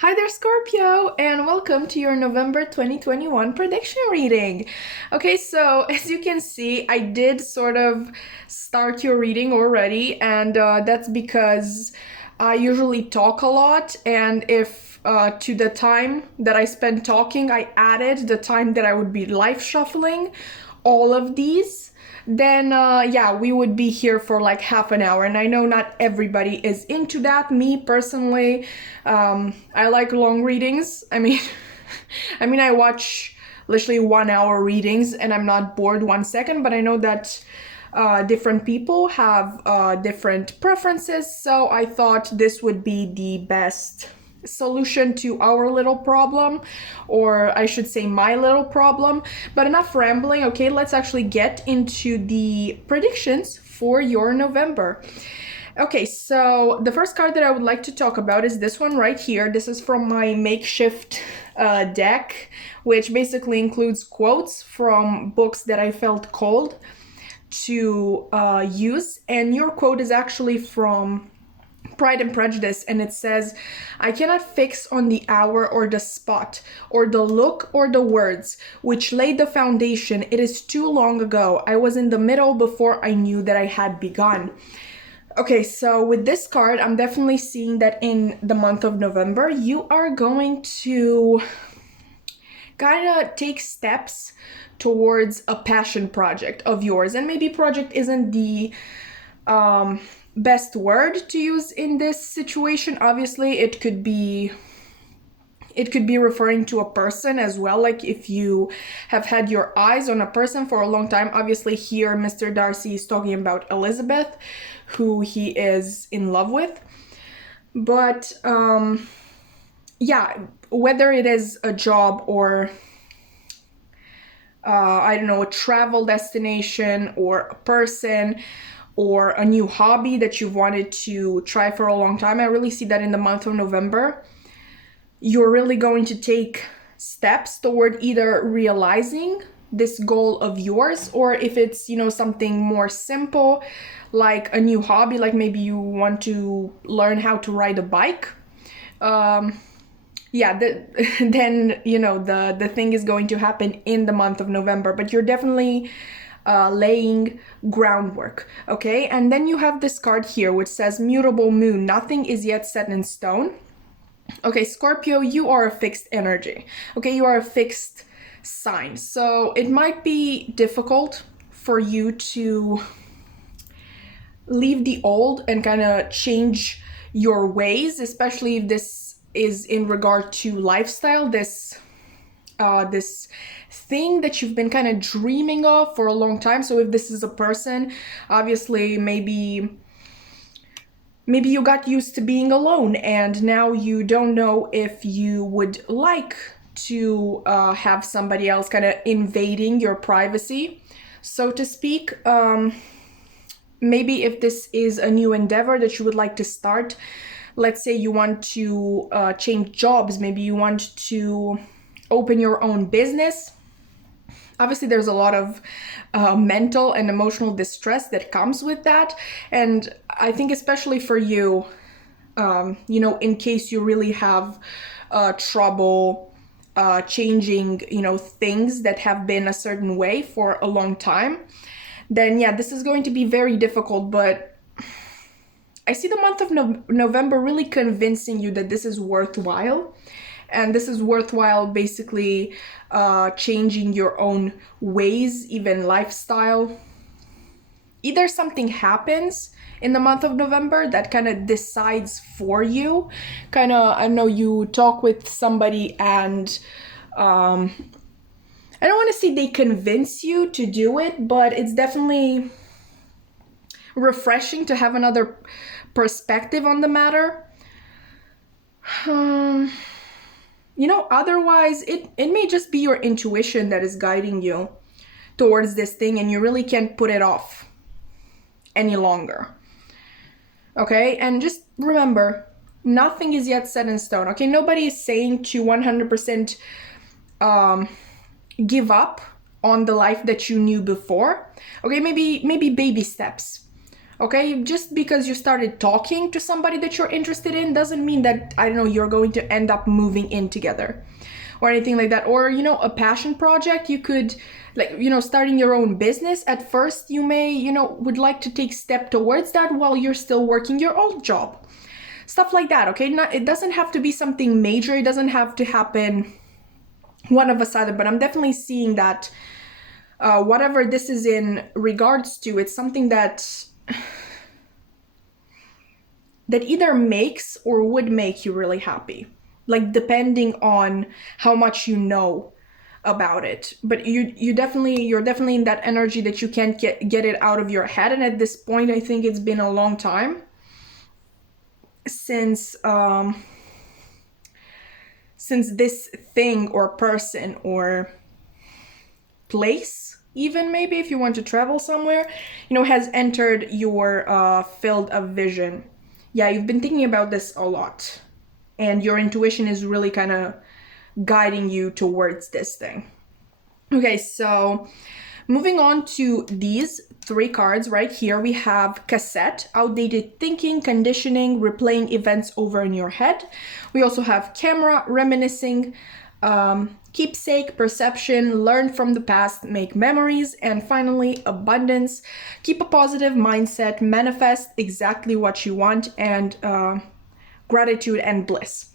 Hi there, Scorpio, and welcome to your November 2021 prediction reading. Okay, so as you can see, I did sort of start your reading already, and that's because I usually talk a lot, and if to the time that I spend talking, I added the time that I would be live shuffling all of these, then yeah, we would be here for like half an hour. And I know not everybody is into that. Me personally, I like long readings. I watch literally 1 hour readings and I'm not bored 1 second, but I know that different people have different preferences. So I thought this would be the best solution to our little problem, or I should say my little problem. But enough rambling. Okay, let's actually get into the predictions for your November. Okay, so the first card that I would like to talk about is this one right here. This is from my makeshift deck, which basically includes quotes from books that I felt called to use. And your quote is actually from Pride and Prejudice, and it says, "I cannot fix on the hour or the spot, or the look or the words, which laid the foundation. It is too long ago. I was in the middle before I knew that I had begun." Okay, so with this card, I'm definitely seeing that in the month of November, you are going to kind of take steps towards a passion project of yours. And maybe project isn't the best word to use in this situation. Obviously, it could be referring to a person as well. Like if you have had your eyes on a person for a long time. Obviously here Mr. Darcy is talking about Elizabeth, who he is in love with. But yeah, whether it is a job or I don't know, a travel destination or a person or a new hobby that you've wanted to try for a long time, I really see that in the month of November, you're really going to take steps toward either realizing this goal of yours, or if it's, something more simple, like a new hobby, like maybe you want to learn how to ride a bike. Yeah, then, the thing is going to happen in the month of November, but you're definitely laying groundwork, okay? And then you have this card here which says mutable moon, nothing is yet set in stone. Okay, Scorpio, you are a fixed energy, okay? You are a fixed sign, so it might be difficult for you to leave the old and kind of change your ways, especially if this is in regard to lifestyle, this thing that you've been kind of dreaming of for a long time. So if this is a person, obviously maybe you got used to being alone and now you don't know if you would like to have somebody else kind of invading your privacy, so to speak. Maybe if this is a new endeavor that you would like to start, let's say you want to change jobs, maybe you want to open your own business. Obviously, there's a lot of mental and emotional distress that comes with that. And I think especially for you, in case you really have trouble changing, things that have been a certain way for a long time, then yeah, this is going to be very difficult. But I see the month of November really convincing you that this is worthwhile. And this is worthwhile basically changing your own ways, even lifestyle. Either something happens in the month of November that kind of decides for you. Kind of, I know you talk with somebody and I don't want to say they convince you to do it, but it's definitely refreshing to have another perspective on the matter. Otherwise, it may just be your intuition that is guiding you towards this thing and you really can't put it off any longer. Okay? And just remember, nothing is yet set in stone. Okay? Nobody is saying to 100% give up on the life that you knew before. Okay? Maybe baby steps. Okay, just because you started talking to somebody that you're interested in doesn't mean that, I don't know, you're going to end up moving in together or anything like that. Or, you know, a passion project, you could, like, you know, starting your own business. At first, you may, you know, would like to take step towards that while you're still working your old job. Stuff like that, okay? It doesn't have to be something major. It doesn't have to happen one of a sudden, but I'm definitely seeing that whatever this is in regards to, it's something that either makes or would make you really happy, like depending on how much you know about it. But you're definitely in that energy that you can't get it out of your head. And at this point, I think it's been a long time since this thing or person or place, even maybe if you want to travel somewhere, you know, has entered your field of vision. Yeah, you've been thinking about this a lot, and your intuition is really kind of guiding you towards this thing. Okay, so moving on to these 3 cards right here, we have cassette, outdated thinking, conditioning, replaying events over in your head. We also have camera, reminiscing, keepsake, perception, learn from the past, make memories, and finally abundance, keep a positive mindset, manifest exactly what you want, and gratitude and bliss.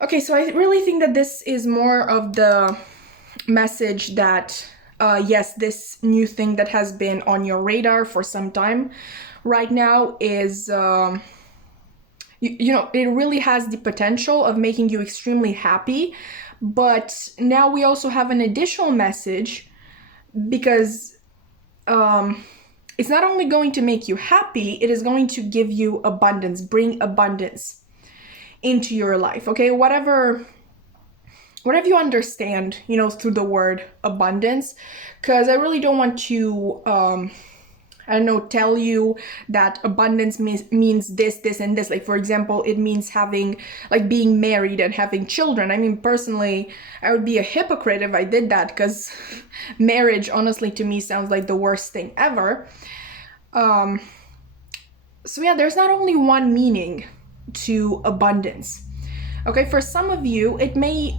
Okay, so I really think that this is more of the message that yes, this new thing that has been on your radar for some time right now is you know, it really has the potential of making you extremely happy. But now we also have an additional message, because it's not only going to make you happy, it is going to give you abundance, bring abundance into your life. Okay, whatever you understand, you know, through the word abundance, because I really don't want to I don't know, tell you that abundance means this, and this. Like, for example, it means having, like, being married and having children. I mean, personally, I would be a hypocrite if I did that, because marriage, honestly, to me sounds like the worst thing ever. So yeah, there's not only one meaning to abundance. Okay, for some of you, it may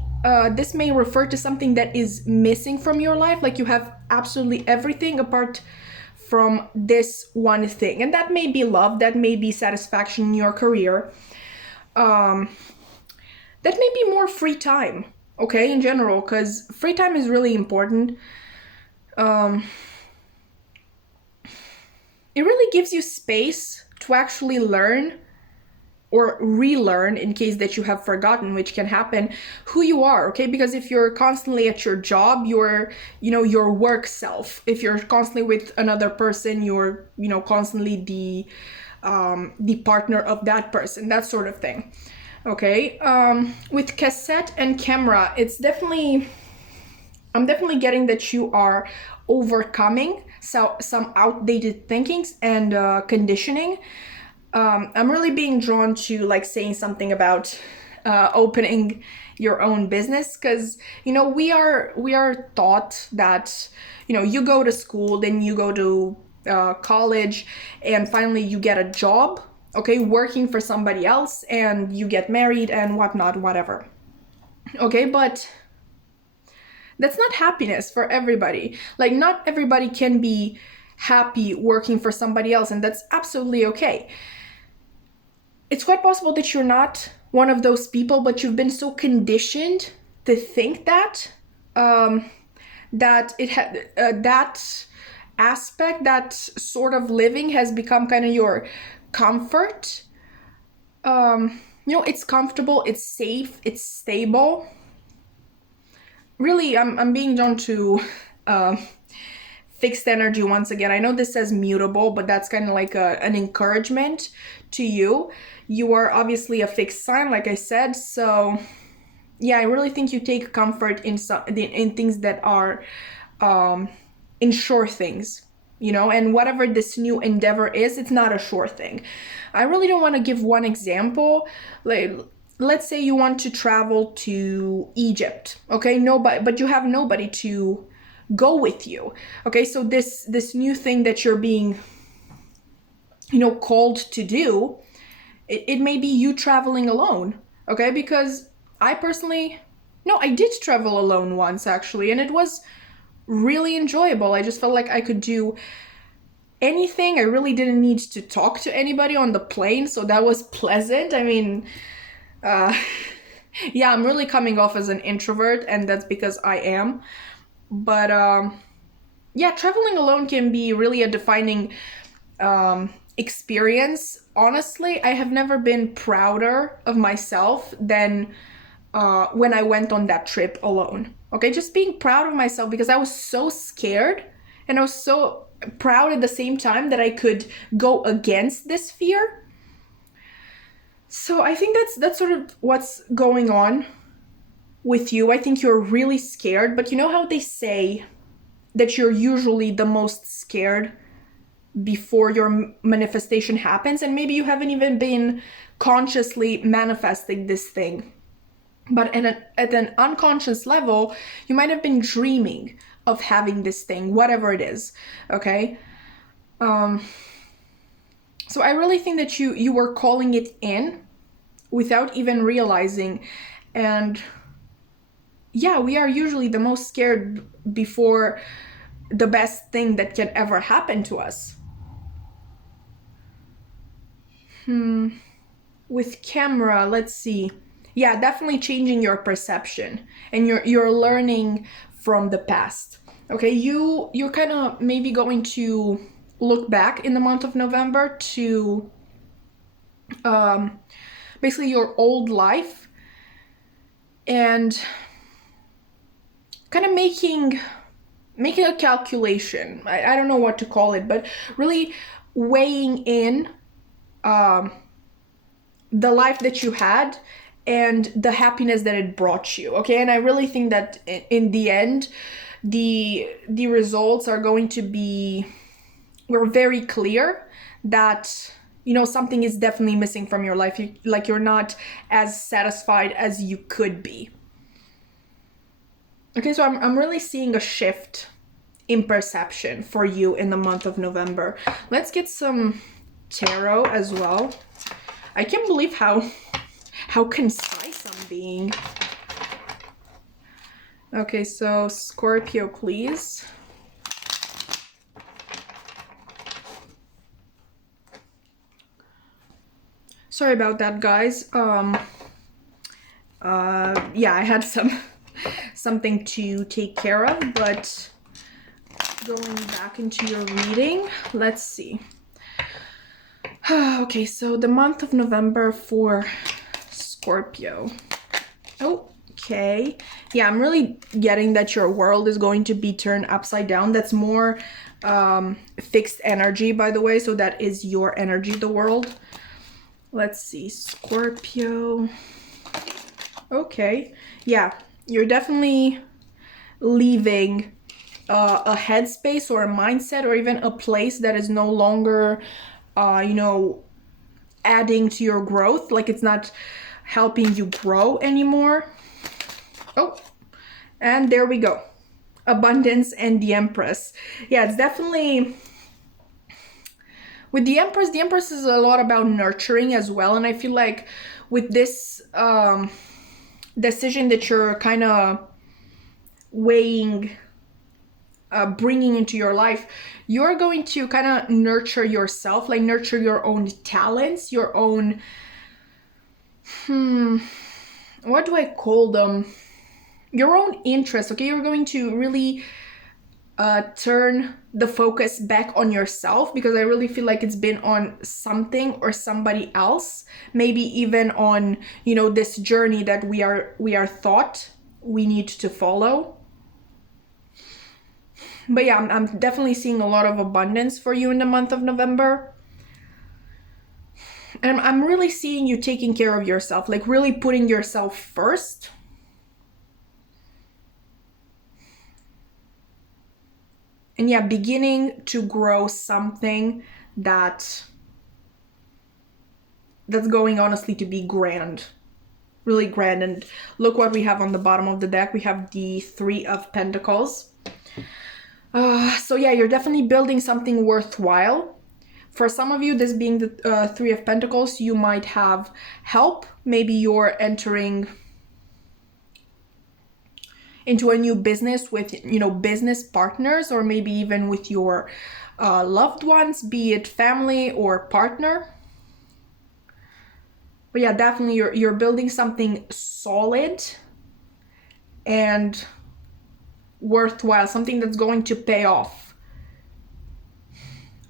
this may refer to something that is missing from your life, like you have absolutely everything apart from this one thing. And that may be love, that may be satisfaction in your career, that may be more free time, okay, in general, because free time is really important. It really gives you space to actually learn or relearn, in case that you have forgotten, which can happen, who you are, okay? Because if you're constantly at your job, you're, you know, your work self. If you're constantly with another person, you're, you know, constantly the partner of that person, that sort of thing, okay? With cassette and camera, it's definitely, I'm definitely getting that you are overcoming some outdated thinkings and conditioning. I'm really being drawn to, like, saying something about opening your own business, because, you know, we are taught that, you know, you go to school, then you go to college, and finally you get a job, okay, working for somebody else, and you get married and whatnot, whatever. Okay, but that's not happiness for everybody. Like, not everybody can be happy working for somebody else, and that's absolutely okay. It's quite possible that you're not one of those people, but you've been so conditioned to think that that it had that aspect, that sort of living has become kind of your comfort. You know, it's comfortable, it's safe, it's stable. Really, I'm being drawn to fixed energy once again. I know this says mutable, but that's kind of like an encouragement to you. You are obviously a fixed sign, like I said, so yeah, I really think you take comfort in things that are in sure things, you know, and whatever this new endeavor is, it's not a sure thing. I really don't want to give one example. Like, let's say you want to travel to Egypt, okay, but you have nobody to go with you, okay? So this new thing that you're being called to do, it may be you traveling alone, okay? Because I personally, no, I did travel alone once actually, and it was really enjoyable. I just felt like I could do anything. I really didn't need to talk to anybody on the plane, so that was pleasant. I mean, yeah, I'm really coming off as an introvert, and that's because I am. But yeah, traveling alone can be really a defining experience. Honestly, I have never been prouder of myself than when I went on that trip alone. Okay, just being proud of myself because I was so scared, and I was so proud at the same time that I could go against this fear. So I think that's sort of what's going on with you. I think you're really scared, but you know how they say that you're usually the most scared before your manifestation happens, and maybe you haven't even been consciously manifesting this thing, but at an unconscious level, you might have been dreaming of having this thing, whatever it is, okay? So I really think that you were calling it in without even realizing. And yeah, we are usually the most scared before the best thing that can ever happen to us. With camera, let's see. Yeah, definitely changing your perception, and you're learning from the past. Okay, you're kind of maybe going to look back in the month of November to basically your old life, and kind of making a calculation. I don't know what to call it, but really weighing in the life that you had and the happiness that it brought you. Okay, and I really think that in the end, the results are going to be, we're very clear that something is definitely missing from your life. You're not as satisfied as you could be. Okay, so I'm really seeing a shift in perception for you in the month of November. Let's get some tarot as well. I can't believe how concise I'm being. Okay, so Scorpio, please. Sorry about that, guys. Yeah, I had something to take care of, but going back into your reading, let's see. Okay, so the month of November for Scorpio. Okay. Yeah, I'm really getting that your world is going to be turned upside down. That's more fixed energy, by the way. So that is your energy, the world. Let's see, Scorpio. Okay. Yeah, you're definitely leaving a headspace or a mindset or even a place that is no longer adding to your growth. Like, it's not helping you grow anymore. Oh, and there we go. Abundance and the Empress. Yeah, it's definitely, with the Empress is a lot about nurturing as well. And I feel like with this decision that you're kind of weighing, bringing into your life, you're going to kind of nurture yourself, like nurture your own talents, your own, what do I call them? Your own interests, okay? You're going to really turn the focus back on yourself, because I really feel like it's been on something or somebody else, maybe even on, this journey that we are taught we need to follow. But yeah, I'm definitely seeing a lot of abundance for you in the month of November. And I'm really seeing you taking care of yourself, like really putting yourself first. And yeah, beginning to grow something that's going honestly to be grand. Really grand. And look what we have on the bottom of the deck. We have the Three of Pentacles. So yeah, you're definitely building something worthwhile For some of you, this being the Three of Pentacles, you might have help. Maybe you're entering into a new business with, you know, business partners, or maybe even with your loved ones, be it family or partner. But yeah, definitely you're building something solid and worthwhile, something that's going to pay off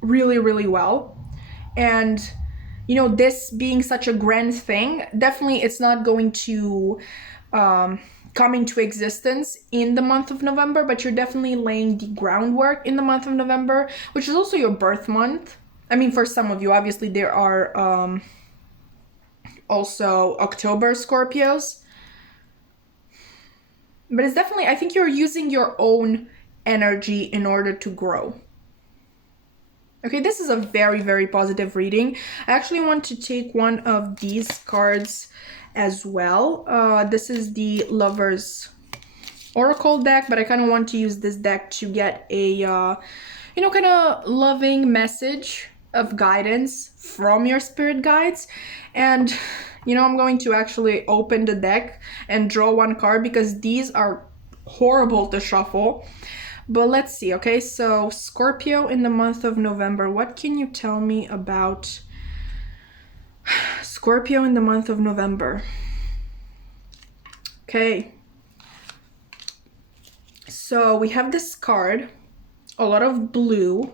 really, really well. And, you know, this being such a grand thing, definitely it's not going to come into existence in the month of November, but you're definitely laying the groundwork in the month of November, which is also your birth month. I mean, for some of you, obviously there are also October Scorpios. But it's definitely, I think you're using your own energy in order to grow. Okay, this is a very, very positive reading. I actually want to take one of these cards as well. This is the Lovers Oracle deck, but I kind of want to use this deck to get a, you know, kind of loving message of guidance from your spirit guides. And, you know, I'm going to actually open the deck and draw one card because these are horrible to shuffle. But let's see, okay? So Scorpio in the month of November. What can you tell me about Scorpio in the month of November? Okay. So we have this card, a lot of blue,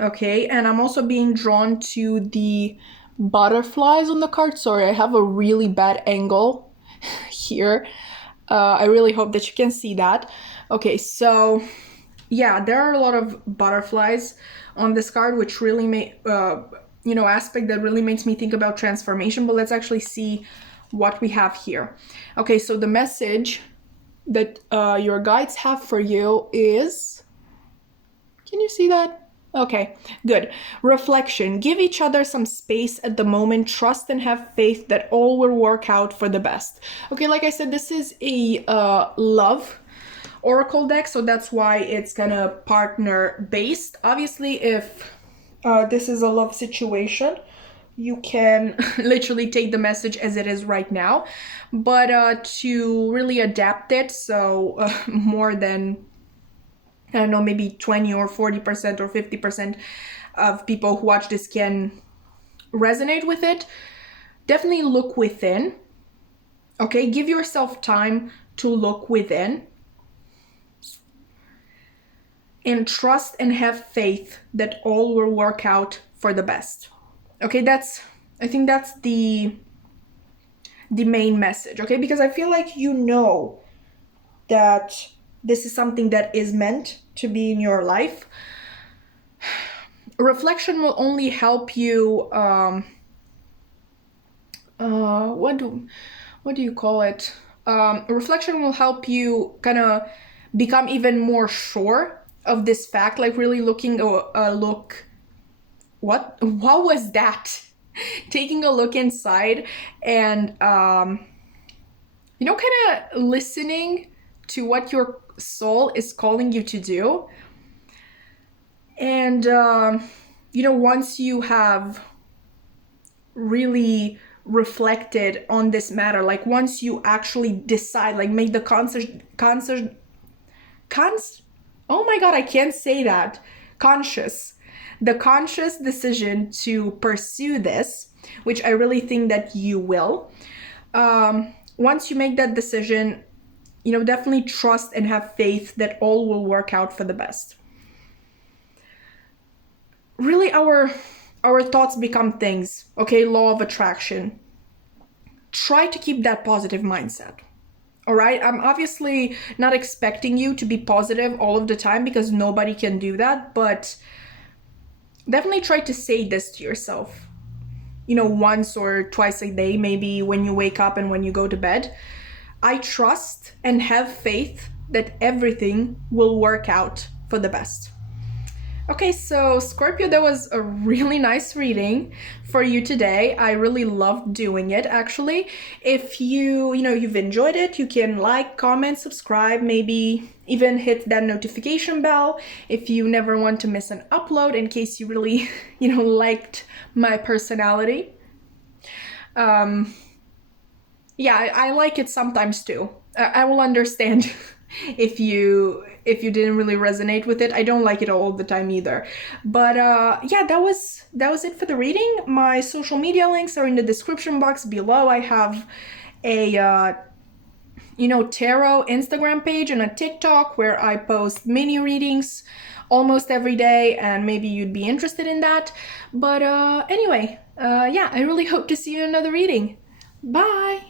okay? And I'm also being drawn to the butterflies on the card. Sorry, I have a really bad angle here. I really hope that you can see that. Okay, so yeah, there are a lot of butterflies on this card, which really you know, aspect that really makes me think about transformation. But let's actually see what we have here. Okay, so the message that your guides have for you is, can you see that? Okay, good. Reflection. Give each other some space at the moment. Trust and have faith that all will work out for the best. Okay, like I said, this is a love oracle deck, so that's why it's kind of partner based. Obviously, if this is a love situation, you can literally take the message as it is right now, but to really adapt it, so more than, I don't know, maybe 20 or 40% or 50% of people who watch this can resonate with it, definitely look within. Okay, give yourself time to look within and trust and have faith that all will work out for the best. Okay, I think that's the main message, okay? Because I feel like you know that this is something that is meant to be in your life. Reflection will only help you, what do you call it? Reflection will help you kind of become even more sure of this fact, like really what was that? Taking a look inside and, you know, kind of listening to what your soul is calling you to do. And, you know, once you have really reflected on this matter, like once you actually decide, like make the oh my God, I can't say that. The conscious decision to pursue this, which I really think that you will. Once you make that decision, you know, definitely trust and have faith that all will work out for the best. Really, our thoughts become things, okay? Law of attraction. Try to keep that positive mindset. All right, I'm obviously not expecting you to be positive all of the time because nobody can do that, but definitely try to say this to yourself, you know, once or twice a day, maybe when you wake up and when you go to bed. I trust and have faith that everything will work out for the best. Okay, so Scorpio, that was a really nice reading for you today. I really loved doing it actually. If you've enjoyed it, you can like, comment, subscribe, maybe even hit that notification bell if you never want to miss an upload in case you really, liked my personality. Yeah, I like it sometimes too. I will understand if you didn't really resonate with it. I don't like it all the time either. But yeah, that was it for the reading. My social media links are in the description box below. I have a tarot Instagram page and a TikTok where I post mini readings almost every day, and maybe you'd be interested in that. But anyway, yeah, I really hope to see you in another reading. Bye!